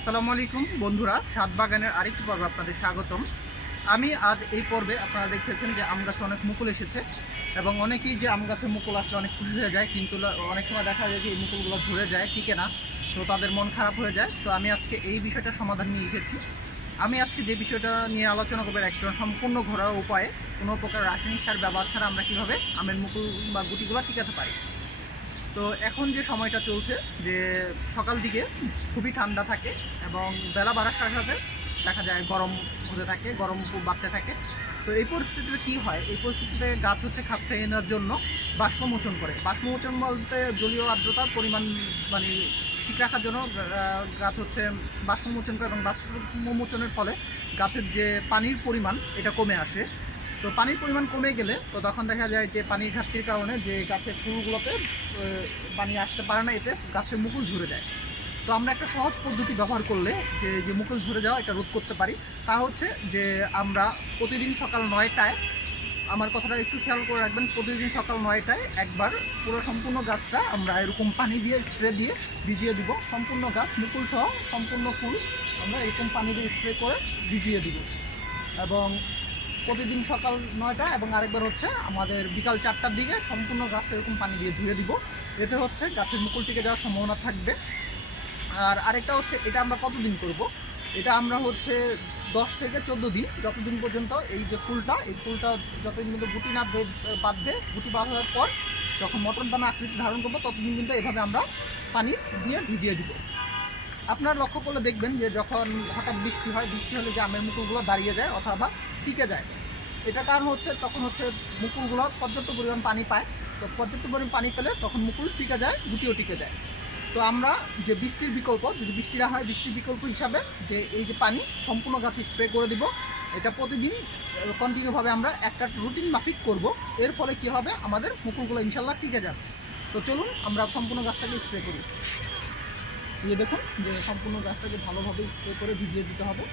আসসালামু আলাইকুম বন্ধুরা, ছাদ বাগানের আরেকটি পর্ব আপনাদের স্বাগতম। আমি আজ এই পর্বে আপনারা দেখেছেন যে আম গাছে অনেক মুকুল এসেছে এবং অনেকেই যে আম গাছে মুকুল আসলে অনেক খুশি হয়ে যায়, কিন্তু অনেক সময় দেখা যায় যে এই মুকুলগুলো ঝরে যায় টিকে না? তো তাদের মন খারাপ হয়ে যায়। তো আমি আজকে এই বিষয়টা সমাধান নিয়ে এসেছি। আমি আজকে যে বিষয়টা নিয়ে আলোচনা করব একটা সম্পূর্ণ ঘরোয়া উপায়ে, কোনো প্রকার রাসায়নিক সার ব্যবহার ছাড়া আমরা কীভাবে আমের মুকুল বা গুটিগুলো টিকাতে পারি। তো এখন যে সময়টা চলছে, যে সকাল দিকে খুবই ঠান্ডা থাকে এবং বেলা বাড়ার সাথে সাথে দেখা যায় গরম হতে থাকে, গরম খুব বাড়তে থাকে। তো এই পরিস্থিতিতে কি হয়? এই পরিস্থিতিতে গাছ হচ্ছে খাপ খেয়ে নেওয়ার জন্য বাষ্পমোচন করে। বাষ্পমোচন বলতে জলীয় আর্দ্রতার পরিমাণ মানে ঠিক রাখার জন্য গাছ হচ্ছে বাষ্পমোচন করে এবং বাষ্পমোচনের ফলে গাছের যে পানির পরিমাণ, এটা কমে আসে। তো পানির পরিমাণ কমে গেলে তো তখন দেখা যায় যে পানির ঘাটতির কারণে যে গাছের ফুলগুলোতে পানি আসতে পারে না, এতে গাছের মুকুল ঝরে যায়। তো আমরা একটা সহজ পদ্ধতি ব্যবহার করলে যে যে মুকুল ঝরে যাওয়া এটা রোধ করতে পারি। তা হচ্ছে যে, আমরা প্রতিদিন সকাল নয়টায়, আমার কথাটা একটু খেয়াল করে রাখবেন, প্রতিদিন সকাল নয়টায় একবার পুরো সম্পূর্ণ গাছটা আমরা এরকম পানি দিয়ে, স্প্রে দিয়ে ভিজিয়ে দিব। সম্পূর্ণ গাছ, মুকুল সহ সম্পূর্ণ ফুল আমরা এরকম পানি দিয়ে স্প্রে করে ভিজিয়ে দিব। এবং প্রতিদিন সকাল নয়টা এবং আরেকবার হচ্ছে আমাদের বিকাল চারটার দিকে সম্পূর্ণ গাছ এরকম পানি দিয়ে ধুয়ে দিব। এতে হচ্ছে গাছের মুকুল টিকে যাওয়ার সম্ভাবনা থাকবে। আর আরেকটা হচ্ছে, এটা আমরা কতদিন করব? এটা আমরা হচ্ছে দশ থেকে চোদ্দ দিন, যতদিন পর্যন্ত এই যে ফুলটা, এই ফুলটা যতদিন পর্যন্ত গুটি না বাঁধবে, গুটি বাঁধার পর যখন মটন দানা আকৃতি ধারণ করব, ততদিন কিন্তু এভাবে আমরা পানি দিয়ে ভিজিয়ে দিব। আপনারা লক্ষ্য করলে দেখবেন যে যখন হঠাৎ বৃষ্টি হয়, বৃষ্টি হলে যে আমের মুকুলগুলো দাঁড়িয়ে যায় অথবা টিকে যায়। এটা কারণ হচ্ছে তখন হচ্ছে মুকুলগুলো পর্যাপ্ত পরিমাণ পানি পায়। তো পর্যাপ্ত পরিমাণ পানি পেলে তখন মুকুল টিকে যায়, গুটিও টিকে যায়। তো আমরা যে বৃষ্টির বিকল্প, যদি বৃষ্টি না হয়, বৃষ্টির বিকল্প হিসাবে যে এই যে পানি সম্পূর্ণ গাছে স্প্রে করে দিব। এটা প্রতিদিন কন্টিনিউভাবে আমরা একটা রুটিন মাফিক করব। এর ফলে কি হবে? আমাদের মুকুলগুলো ইনশাল্লাহ টিকে যাবে। তো চলুন আমরা সম্পূর্ণ গাছটাকে স্প্রে করি। এই যে দেখুন যে সম্পূর্ণ গাছটাকে ভালোভাবে স্প্রে করে ভিজিয়ে দিতে হবে।